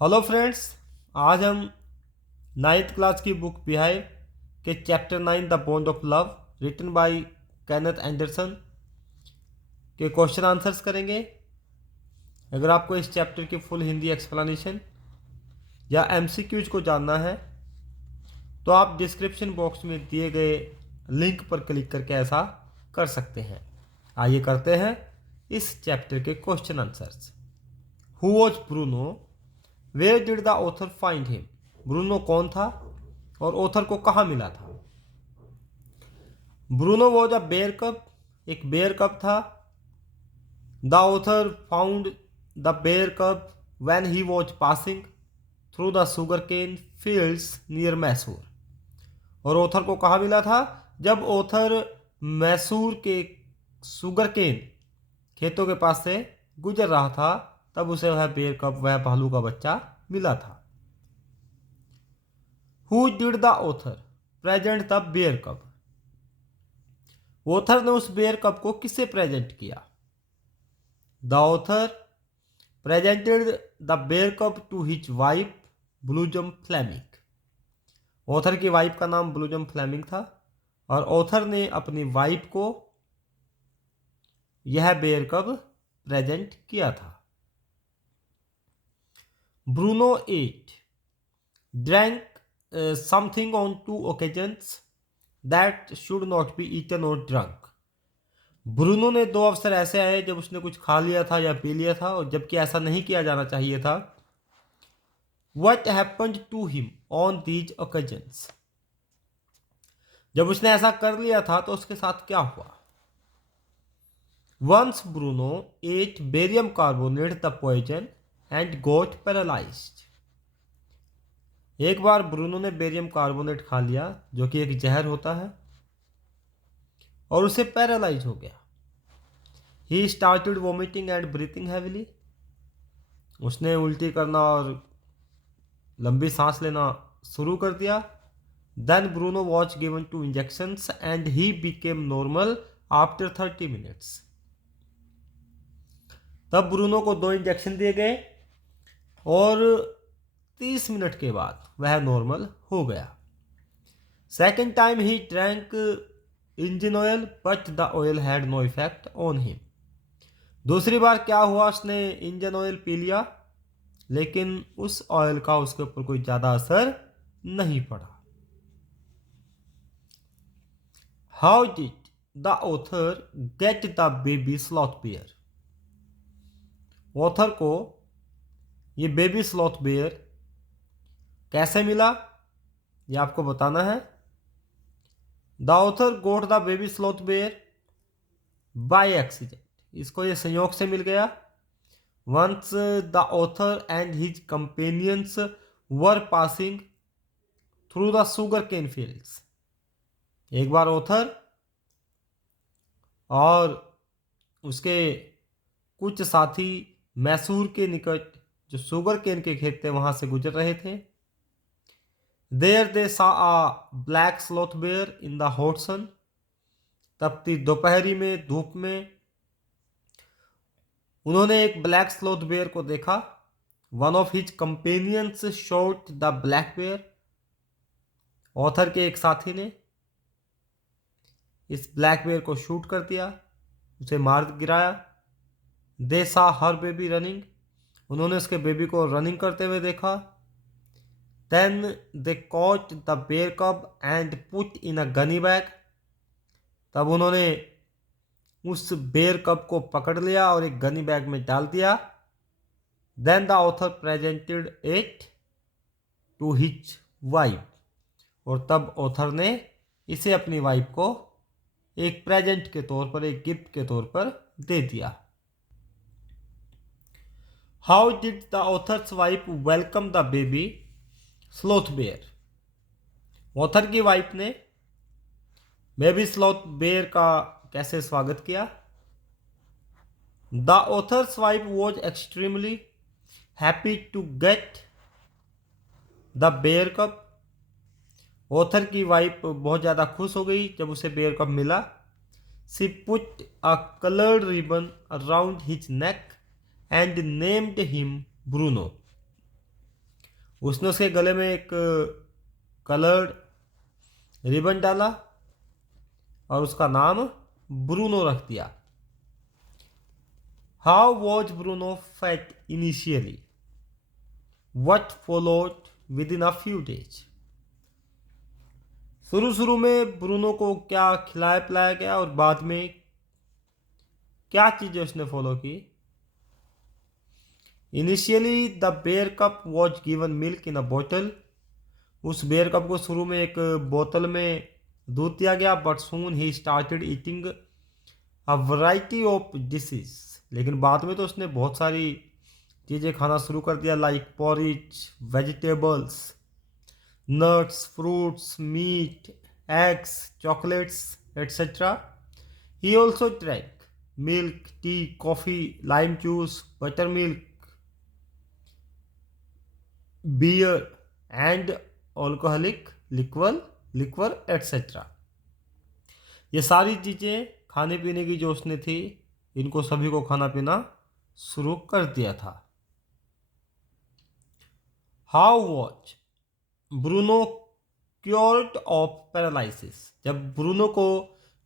Hello friends. आज हम ninth class की बुक बिहाइव के chapter 9 the bond of love written by Kenneth Anderson के क्वेश्चन आंसर्स करेंगे। अगर आपको इस चैप्टर की फुल हिंदी एक्सप्लेनेशन या एमसीक्यूज को जानना है तो आप डिस्क्रिप्शन बॉक्स में दिए गए लिंक पर क्लिक करके ऐसा कर सकते हैं। आइए करते हैं इस चैप्टर के question answers. Who was Bruno? Where did the author find him? Bruno कौन था और ऑथर को कहाँ मिला था? Bruno was a bear cub, एक बेयर कप था। The author found the bear cub when he was passing through the sugar cane fields near Mysore. और ऑथर को कहाँ मिला था? जब ऑथर मैसूर के सुगर केन खेतों के पास से गुजर रहा था तब उसे वह बेयर कप, वह भालू का बच्चा मिला था। Who did the author present the bear cub? Author ने उस बेयर कप को किससे प्रेजेंट किया? The author presented the bear cub to his wife Blossom Fleming. Author की वाइफ का नाम ब्लूजम फ्लेमिंग था और ऑथर ने अपनी वाइफ को यह बेयर कप प्रेजेंट किया था। Bruno ate drank something on two occasions that should not be eaten और ड्रंक। ब्रूनो ने दो अवसर ऐसे आए जब उसने कुछ खा लिया था या पी लिया था और जबकि ऐसा नहीं किया जाना चाहिए था। What happened to him on these occasions? जब उसने ऐसा कर लिया था तो उसके साथ क्या हुआ? Once Bruno ate barium carbonate the poison and got paralyzed. एक बार ब्रूनो ने बेरियम कार्बोनेट खा लिया जो कि एक जहर होता है और उसे पैरालाइज हो गया। He started vomiting and breathing heavily. उसने उल्टी करना और लंबी सांस लेना शुरू कर दिया। Then Bruno was given two injections and he became normal after 30 minutes. तब ब्रूनो को 2 इंजेक्शन दिए गए और 30 मिनट के बाद वह नॉर्मल हो गया। Second time he drank engine oil but the oil had no effect on him. दूसरी बार क्या हुआ, उसने इंजन ऑयल पी लिया लेकिन उस ऑयल का उसके ऊपर कोई ज्यादा असर नहीं पड़ा। How did the author get the baby sloth bear? Author को ये बेबी स्लॉथ बेयर कैसे मिला ये आपको बताना है। The author got the baby sloth bear by accident. इसको ये संयोग से मिल गया। Once the author and his companions were passing through the sugar cane fields. एक बार ऑथर और उसके कुछ साथी मैसूर के निकट जो शुगर केन के खेत थे वहां से गुजर रहे थे। There they saw a black sloth bear in the hot sun. तपती दोपहरी में धूप में उन्होंने एक ब्लैक स्लॉथ बेयर को देखा। One of his companions shot the black bear. Author के एक साथी ने इस ब्लैक बेयर को शूट कर दिया, उसे मार गिराया। दे सा हर बेबी रनिंग। उन्होंने उसके बेबी को रनिंग करते हुए देखा। Then they caught the bear cub and put in a gunny bag. तब उन्होंने उस बेयर कप को पकड़ लिया और एक गनी बैग में डाल दिया। Then the author presented it to his wife. और तब ऑथर ने इसे अपनी वाइफ को एक प्रेजेंट के तौर पर, एक गिफ्ट के तौर पर दे दिया। How did the author's wife welcome the baby sloth bear? Author की वाइफ ने बेबी स्लॉथ बेयर का कैसे स्वागत किया? The author's wife was extremely happy to get the bear cub. Author की वाइफ बहुत ज़्यादा खुश हो गई जब उसे बेयर कप मिला। She put a coloured ribbon around his neck and named him Bruno. उसने उसके गले में एक कलर्ड रिबन डाला और उसका नाम ब्रूनो रख दिया। How was Bruno fed initially? What followed within a few days? शुरू शुरू में ब्रूनो को क्या खिलाया पिलाया गया और बाद में क्या चीजें उसने फॉलो की? Initially the bear cub was given milk in a बोतल। उस बेयर कप को शुरू में एक बोतल में दूध दिया गया, but soon he started eating a variety of dishes. लेकिन बाद में तो उसने बहुत सारी चीज़ें खाना शुरू कर दिया, like porridge, vegetables, nuts, fruits, meat, eggs, chocolates, etcetera. He also drank milk, tea, coffee, lime juice, butter milk, beer and alcoholic liquor etcetera. ये सारी चीज़ें खाने पीने की जो उसने थी, इनको सभी को खाना पीना शुरू कर दिया था। How was Bruno cured of paralysis? जब ब्रूनो को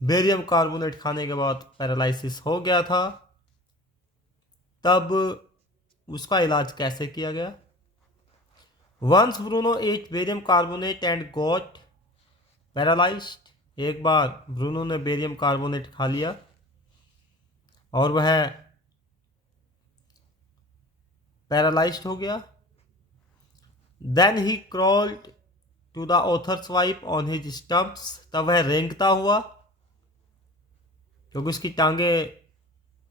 बेरियम कार्बोनेट खाने के बाद पैरालिसिस हो गया था, तब उसका इलाज कैसे किया गया? Once Bruno ate barium carbonate and got paralysed. एक बार ब्रूनो ने बेरियम कार्बोनेट खा लिया और वह पैरालाइज्ड हो गया। Then he crawled to the author's wife on his stumps. तब वह रेंगता हुआ, क्योंकि उसकी टांगे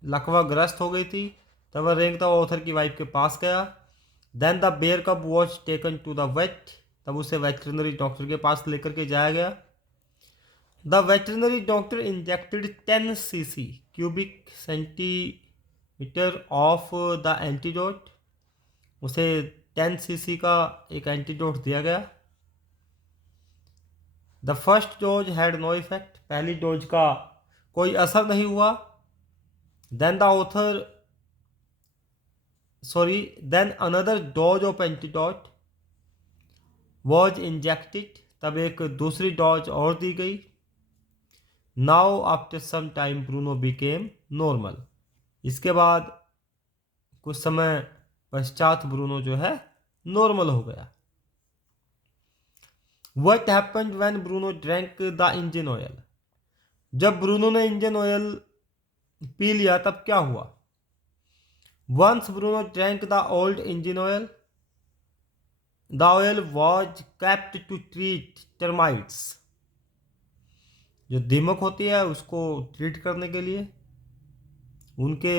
लकवाग्रस्त हो गई थी, तब वह रेंगता हुआ ऑथर की वाइफ के पास गया। Then the bear cub was taken to the vet. तब उसे वेटरनरी डॉक्टर के पास लेकर के जाया गया। The veterinary doctor injected 10 cc cubic centimetre of the antidote. उसे 10 cc का एक एंटीडोट दिया गया। The first dose had no effect. पहली डोज का कोई असर नहीं हुआ। Then another dose of antidote was injected. तब एक दूसरी डोज और दी गई। Now after some time Bruno became normal. इसके बाद कुछ समय पश्चात ब्रूनो जो है नॉर्मल हो गया। What happened when Bruno drank the engine oil? जब ब्रूनो ने इंजन ऑयल पी लिया तब क्या हुआ? Once Bruno drank the old engine oil, the oil was kept to treat termites. जो दीमक होती है उसको ट्रीट करने के लिए, उनके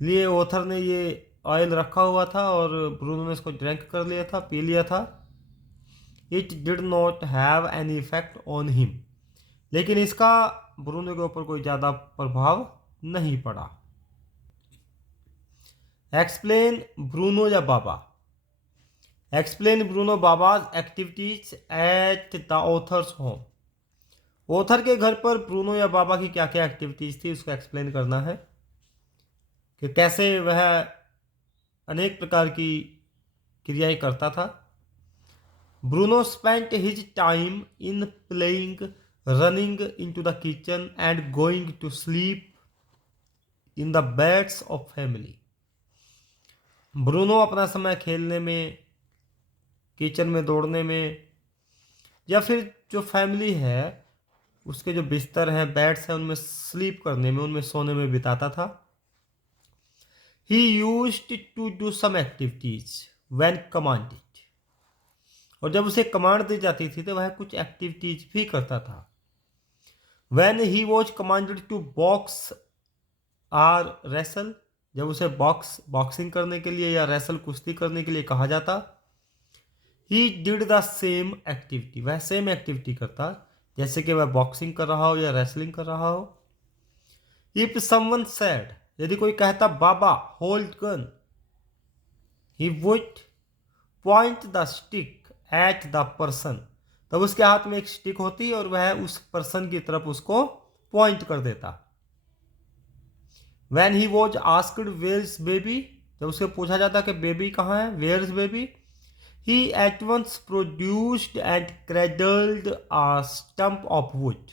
लिए ऑथर ने ये ऑयल रखा हुआ था और ब्रूनो ने इसको ड्रिंक कर लिया था, पी लिया था। It did not have any effect on him. लेकिन इसका ब्रूनो के ऊपर कोई ज़्यादा प्रभाव नहीं पड़ा। एक्सप्लेन ब्रूनो या Baba. Explain Bruno Baba's activities at the author's home. Author के घर पर ब्रूनो या बाबा की क्या क्या एक्टिविटीज थी, उसको एक्सप्लेन करना है कि कैसे वह अनेक प्रकार की क्रियाएं करता था। Bruno spent his time in playing, running into the kitchen and going to sleep in the beds of family. Bruno अपना समय खेलने में, किचन में दौड़ने में, या फिर जो फैमिली है उसके जो बिस्तर हैं, बेड्स हैं, उनमें स्लीप करने में, उनमें सोने में बिताता था। He used to do some activities when commanded. और जब उसे कमांड दी जाती थी तो वह कुछ एक्टिविटीज भी करता था। When he was commanded to box or wrestle. जब उसे बॉक्सिंग करने के लिए या रेसल कुश्ती करने के लिए कहा जाता, he did the same activity. वह सेम एक्टिविटी करता, जैसे कि वह बॉक्सिंग कर रहा हो या रेसलिंग कर रहा हो। इफ समवन सेड, यदि कोई कहता Baba hold gun, he would point the stick at the person. तब उसके हाथ में एक स्टिक होती और वह उस पर्सन की तरफ उसको पॉइंट कर देता। When he was asked where's baby, जब उसे पूछा जाता कि बेबी कहाँ है, where's baby, He at once produced and cradled a stump of wood.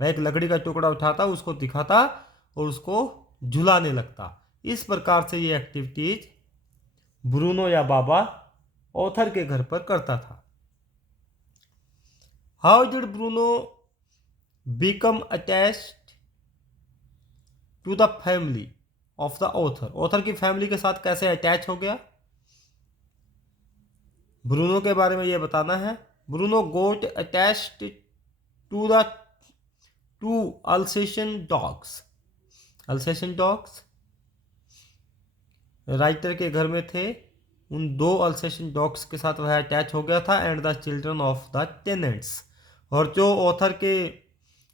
वह एक लकड़ी का टुकड़ा उठाता, उसको दिखाता और उसको झुलाने लगता। इस प्रकार से ये एक्टिविटीज ब्रूनो या बाबा ऑथर के घर पर करता था। How did Bruno become attached to the family of the author? Author की फैमिली के साथ कैसे अटैच हो गया, ब्रूनो के बारे में यह बताना है। Bruno got attached to the two Alsatian dogs. Alsatian dogs writer के घर में थे, उन 2 अल्सेशियन डॉग्स के साथ वह अटैच हो गया था। And the children of the tenants, और जो ऑथर के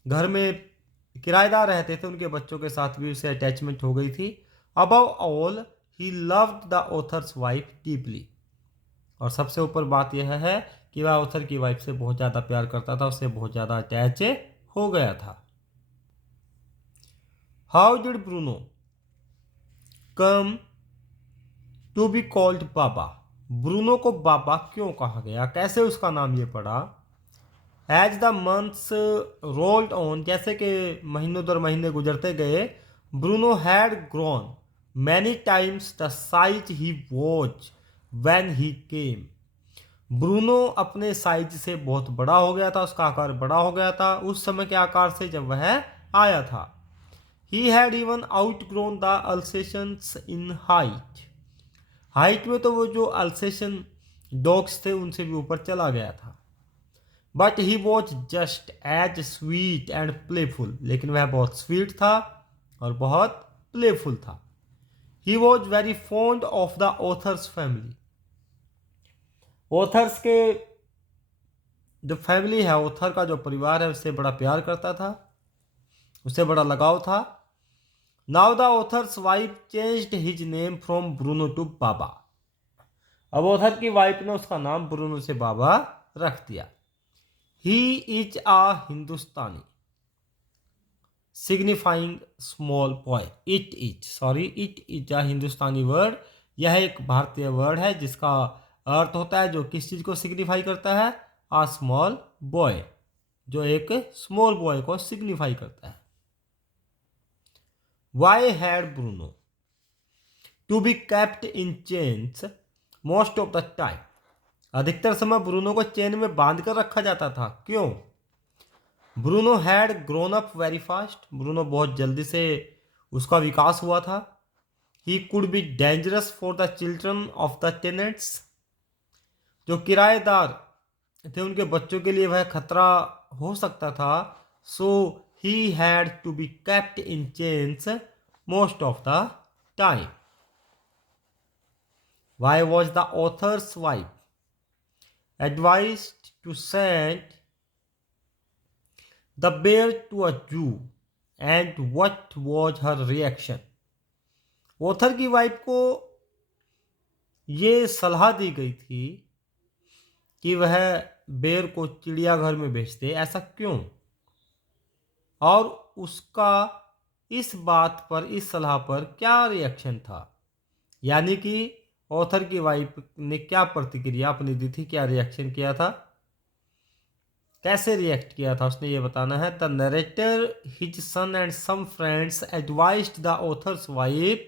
घर में किराएदार रहते थे उनके बच्चों के साथ भी उसे अटैचमेंट हो गई थी। Above all he loved the author's wife deeply, और सबसे ऊपर बात यह है कि वह ऑथर की वाइफ से बहुत ज़्यादा प्यार करता था, उससे बहुत ज़्यादा अटैच हो गया था। How did Bruno come to be called Baba? Bruno को बाबा क्यों कहा गया, कैसे उसका नाम ये पड़ा? As the months rolled on, जैसे कि महीनों दर महीने गुजरते गए, Bruno had grown many times the size he was when he came. Bruno अपने साइज से बहुत बड़ा हो गया था, उसका आकार बड़ा हो गया था उस समय के आकार से जब वह आया था। He had even outgrown the Alsatians in height. Height में तो वो जो अल्सेशन डॉग्स थे उनसे भी ऊपर चला गया था। But he was just as sweet and playful, लेकिन वह बहुत स्वीट था और बहुत प्लेफुल था। He was very fond of the author's family. Author's के जो फैमिली है, ऑथर का जो परिवार है, उससे बड़ा प्यार करता था, उससे बड़ा लगाव था। Now the author's wife changed his name from Bruno to Baba. अब ऑथर की वाइफ ने उसका नाम ब्रूनो से बाबा रख दिया। He is a Hindustani signifying small boy. It is a Hindustani word. यह एक भारतीय वर्ड है जिसका अर्थ होता है, जो किस चीज को सिग्निफाई करता है? आ स्मॉल बॉय, जो एक स्मॉल बॉय को सिग्निफाई करता है। Why had Bruno to be kept in chains most of the time? अधिकतर समय ब्रूनो को चेन में बांध कर रखा जाता था, क्यों? Bruno had grown up very fast. Bruno बहुत जल्दी से उसका विकास हुआ था। He could be dangerous for the children of the tenants. जो किराएदार थे उनके बच्चों के लिए वह खतरा हो सकता था। So he had to be kept in chains most of the time. Why was the author's wife advised to send the bear to a zoo, and what was her reaction? Author की wife को ये सलाह दी गई थी कि वह बेर को चिड़ियाघर में भेज दे, ऐसा क्यों? और उसका इस बात पर, इस सलाह पर क्या रिएक्शन था? यानी कि ऑथर की वाइफ ने क्या प्रतिक्रिया अपनी दी थी, क्या रिएक्शन किया था, कैसे रिएक्ट किया था, उसने ये बताना है। The narrator his son and some friends advised the author's wife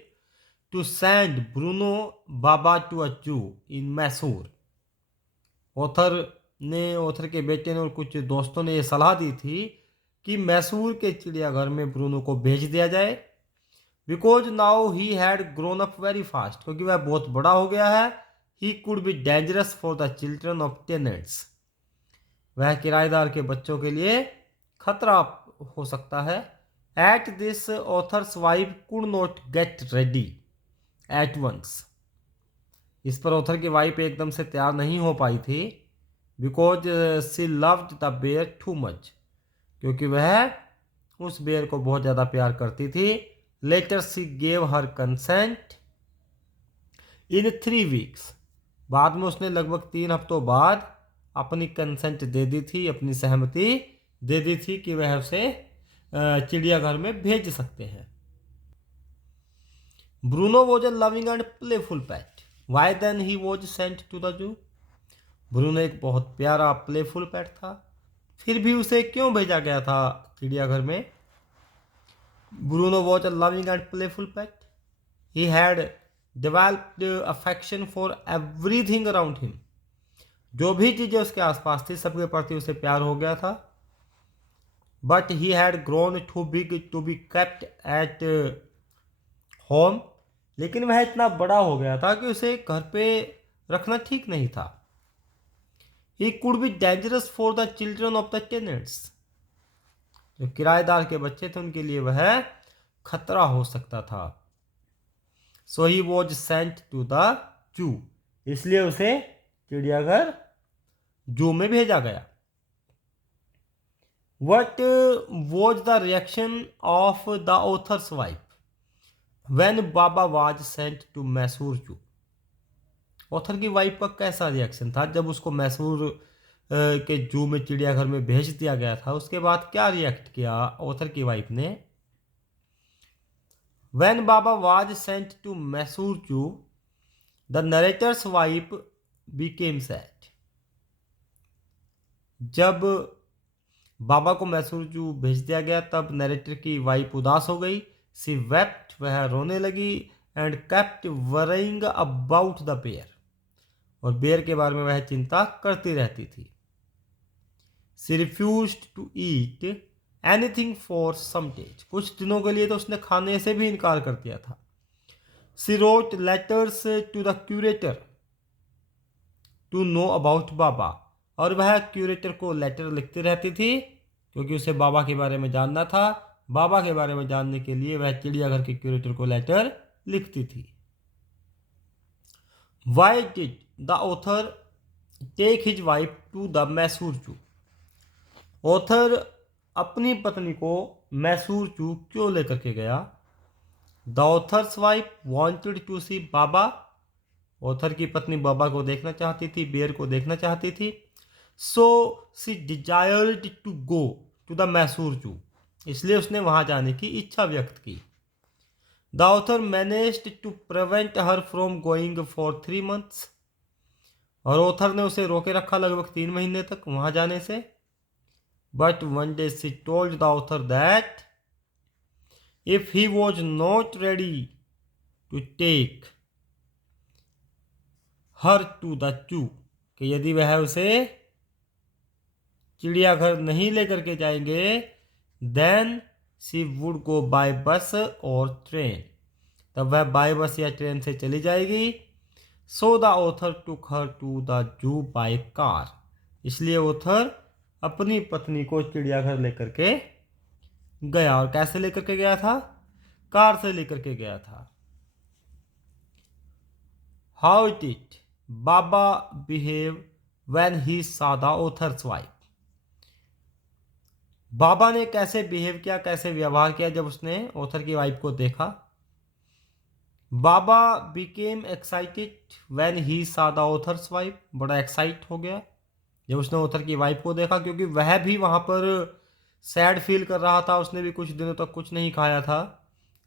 to send Bruno Baba to a zoo in Mysore. Author के बेटे ने और कुछ दोस्तों ने ये सलाह दी थी कि मैसूर के चिड़ियाघर में ब्रूनो को भेज दिया जाए। Because now he had grown up very fast, क्योंकि वह बहुत बड़ा हो गया है। He could be dangerous for the children of tenants, वह किराएदार के बच्चों के लिए खतरा हो सकता है। At this author's wife could not get ready at once. इस पर ऑथर की वाइफ एकदम से तैयार नहीं हो पाई थी। Because she loved the bear too much, क्योंकि वह उस बेयर को बहुत ज़्यादा प्यार करती थी। Later she gave her consent in 3 weeks. बाद में उसने लगभग 3 हफ्तों बाद अपनी कंसेंट दे दी थी, अपनी सहमति दे दी थी कि वह उसे चिड़ियाघर में भेज सकते हैं। Bruno was a loving and playful pet. Why then he was sent to the zoo? ब्रूनो एक बहुत प्यारा प्लेफुल पेट था, फिर भी उसे क्यों भेजा गया था चिड़ियाघर में? Bruno was a loving and playful pet. He had developed affection for everything around him. जो भी चीज़ें उसके आसपास थी सबके प्रति उसे प्यार हो गया था. But he had grown too big to be kept at home. लेकिन वह इतना बड़ा हो गया था कि उसे घर पे रखना ठीक नहीं था. He could be dangerous for the children of the tenants. जो किराएदार के बच्चे थे उनके लिए वह खतरा हो सकता था. So he was sent to the zoo. इसलिए उसे चिड़ियाघर जू में भेजा गया. What was the reaction of the author's wife when Baba was sent to Mysore zoo? Author की वाइफ का कैसा रिएक्शन था जब उसको मैसूर के जू में चिड़ियाघर में भेज दिया गया था? उसके बाद क्या रिएक्ट किया ऑथर की वाइफ ने? When Baba was sent to Mysore जू, the narrator's wife became sad. जब बाबा को मैसूर जू भेज दिया गया तब नरेटर की वाइफ उदास हो गई. She wept. वह रोने लगी. And kept worrying about the bear. और बेयर के बारे में वह चिंता करती रहती थी. She refused to eat anything for some days. कुछ दिनों के लिए तो उसने खाने से भी इनकार कर दिया था. She wrote letters to the curator to know about Baba. और वह क्यूरेटर को लेटर लिखती रहती थी क्योंकि उसे बाबा के बारे में जानना था. बाबा के बारे में जानने के लिए वह चिड़ियाघर के क्यूरेटर को लेटर लिखती थी. Why did the author take his wife to the Mysore zoo. Author अपनी पत्नी को मैसूर जू क्यों लेकर के गया? The author's wife wanted to see Baba. Author की पत्नी बाबा को देखना चाहती थी, बेयर को देखना चाहती थी. So she desired to go to the Mysore zoo. इसलिए उसने वहां जाने की इच्छा व्यक्त की. The author managed to prevent her from going for 3 months. और ऑथर ने उसे रोके रखा लगभग 3 महीने तक वहां जाने से. But one day she told the author that if he was not ready to take her to the zoo, कि यदि वह उसे चिड़ियाघर नहीं लेकर के जाएंगे, then she would go by bus और ट्रेन. तब वह बाय बस या ट्रेन से चली जाएगी. So the author took her to the zoo by car. इसलिए ऑथर अपनी पत्नी को चिड़ियाघर लेकर के गया. और कैसे लेकर के गया था? कार से लेकर के गया था. How did Baba behave when he saw the author's wife. Baba ने कैसे बिहेव किया, कैसे व्यवहार किया जब उसने ऑथर की वाइफ को देखा? Baba became excited when he saw the author's wife. बड़ा एक्साइट हो गया जब उसने ऑथर की वाइफ को देखा, क्योंकि वह भी वहाँ पर सैड फील कर रहा था. उसने भी कुछ दिनों तक कुछ नहीं खाया था,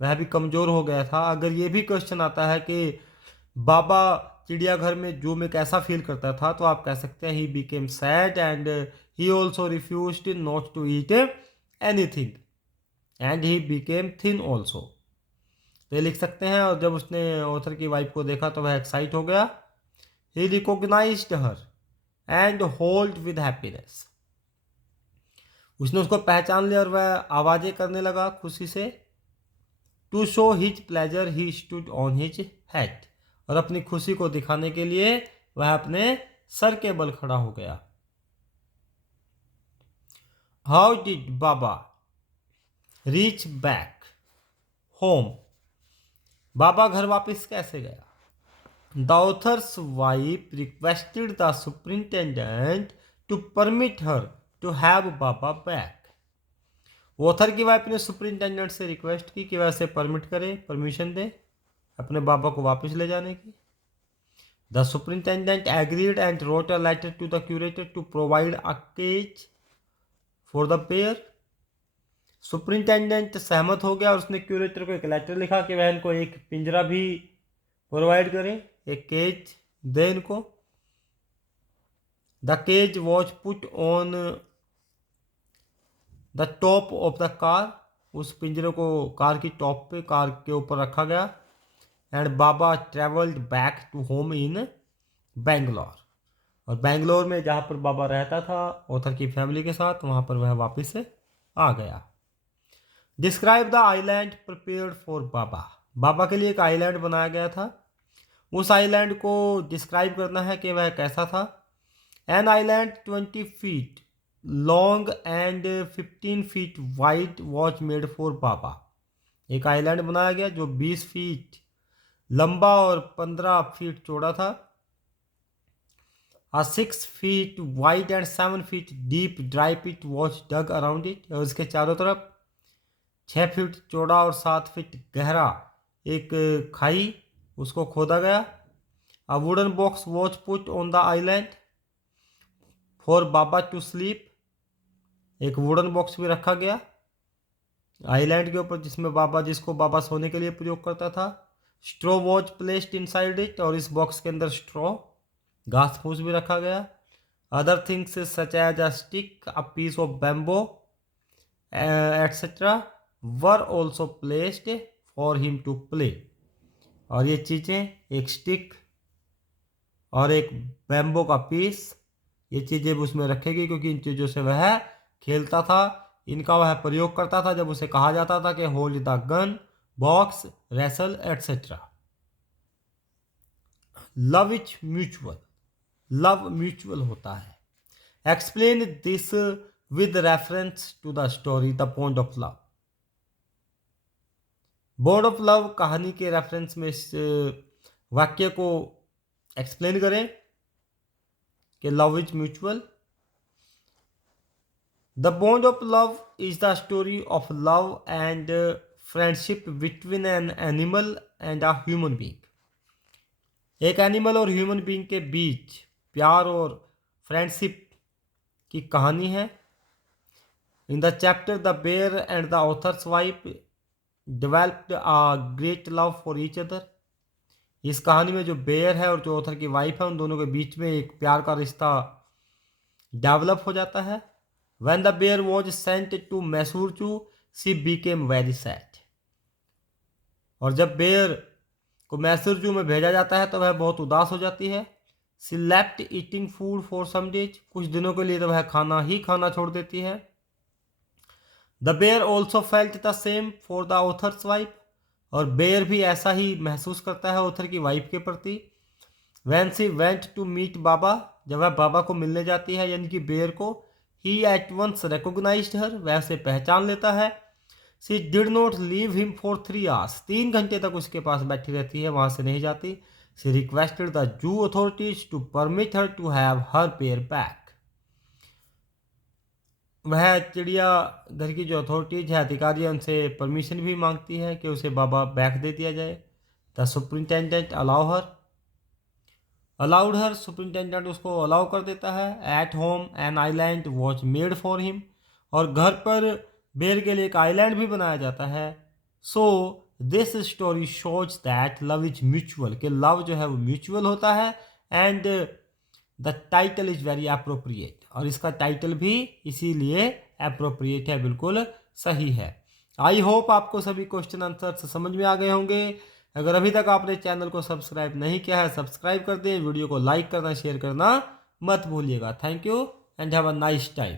वह भी कमज़ोर हो गया था. अगर ये भी क्वेश्चन आता है कि बाबा चिड़ियाघर में जू में कैसा फील करता था, तो आप कह सकते हैं he became sad and he also refused not to eat anything and he became thin also. तो ये लिख सकते हैं. और जब उसने ऑथर की वाइफ को देखा तो वह एक्साइट हो गया. He recognised her and howled with happiness. उसने उसको पहचान लिया और वह आवाज़ें करने लगा खुशी से. To show his pleasure he stood on his head. और अपनी खुशी को दिखाने के लिए वह अपने सर के बल खड़ा हो गया. How did Baba reach back home. Baba घर वापस कैसे गया? The author's wife requested the superintendent to permit her to have Baba back. Author की वाइफ ने सुपरिंटेंडेंट से रिक्वेस्ट की कि वह उसे परमिट करे, परमिशन दे अपने बाबा को वापस ले जाने की. The superintendent agreed and wrote a letter to the curator to provide a cage for the pair. Superintendent सहमत हो गया और उसने क्यूरेटर को एक लेटर लिखा कि वह इनको एक पिंजरा भी प्रोवाइड करे, एक केज दे इनको. The cage was put on the top of the car, उस पिंजरे को कार की टॉप पे, कार के ऊपर रखा गया। And Baba travelled back to home in Bangalore, और बेंगलोर में जहाँ पर बाबा रहता था ऑथर की फैमिली के साथ, वहाँ पर वह वापस से आ गया। Describe the island prepared for Baba, Baba के लिए एक आइलैंड बनाया गया था, उस आइलैंड को डिस्क्राइब करना है कि वह कैसा था। An island 20 feet long and 15 feet wide was made for Baba, एक आइलैंड बनाया गया जो 20 फीट लंबा और 15 फीट चौड़ा था। 6 feet wide and 7 feet deep dry pit was dug around it, और इसके चारों तरफ 6 फीट चौड़ा और 7 फीट गहरा एक खाई, उसको खोदा गया। A wooden box was put on the island for Baba to sleep, एक वुडन बॉक्स भी रखा गया आइलैंड के ऊपर जिसको बाबा सोने के लिए प्रयोग करता था। Straw was placed inside it, और इस बॉक्स के अंदर स्ट्रॉ घास फूस भी रखा गया। Other things such as a stick, a piece of bamboo etcetera were also placed for him to play, और ये चीज़ें एक स्टिक और एक बैम्बो का पीस, ये चीज़ें उसमें रखेगी क्योंकि इन चीज़ों से वह खेलता था, इनका वह प्रयोग करता था जब उसे कहा जाता था कि hold the gun, box, wrestle etcetera. Love is mutual, love mutual होता है। Explain this with reference to the story the bond of love, bond of love कहानी के रेफरेंस में इस वाक्य को एक्सप्लेन करें कि love is mutual. The bond of love is the story of love and friendship between an animal and a human being, एक animal और ह्यूमन बीइंग के बीच प्यार और फ्रेंडशिप की कहानी है। In the chapter the bear and the author's wife developed a great love for each other, इस कहानी में जो बेयर है और जो ऑथर की वाइफ है उन दोनों के बीच में एक प्यार का रिश्ता डेवलप हो जाता है। When the bear was sent to Mysore zoo she became very sad, और जब बेयर को मैसूरचू में भेजा जाता है तो वह बहुत उदास हो जाती है। She left eating food for some days, कुछ दिनों के लिए तो वह खाना छोड़ देती है। The bear also felt the same for the author's wife, और बेयर भी ऐसा ही महसूस करता है ऑथर की वाइफ के प्रति। When she went to meet Baba, जब वह बाबा को मिलने जाती है यानी कि बेयर को, ही एट वंस रिकॉग्नाइज्ड हर, वह उसे पहचान लेता है। She did not leave him for 3 hours, 3 घंटे तक उसके पास बैठी रहती है, वहां से नहीं जाती। She requested the zoo authorities to permit her to have her pair back, वह चिड़िया घर की जो अथॉरिटीज है, अधिकारी है, उनसे परमिशन भी मांगती है कि उसे बाबा बैक दे दिया जाए। The superintendent allowed her, superintendent उसको अलाउ कर देता है। At home an island was made for him, और घर पर बेर के लिए एक आइलैंड भी बनाया जाता है। So this story shows that love is mutual, कि लव जो है वो म्यूचुअल होता है। And the title is very appropriate, और इसका टाइटल भी इसीलिए अप्रोप्रिएट है, बिल्कुल सही है। आई होप आपको सभी क्वेश्चन आंसर समझ में आ गए होंगे। अगर अभी तक आपने चैनल को सब्सक्राइब नहीं किया है, सब्सक्राइब कर दें, वीडियो को लाइक करना, शेयर करना मत भूलिएगा। Thank you and have a nice time.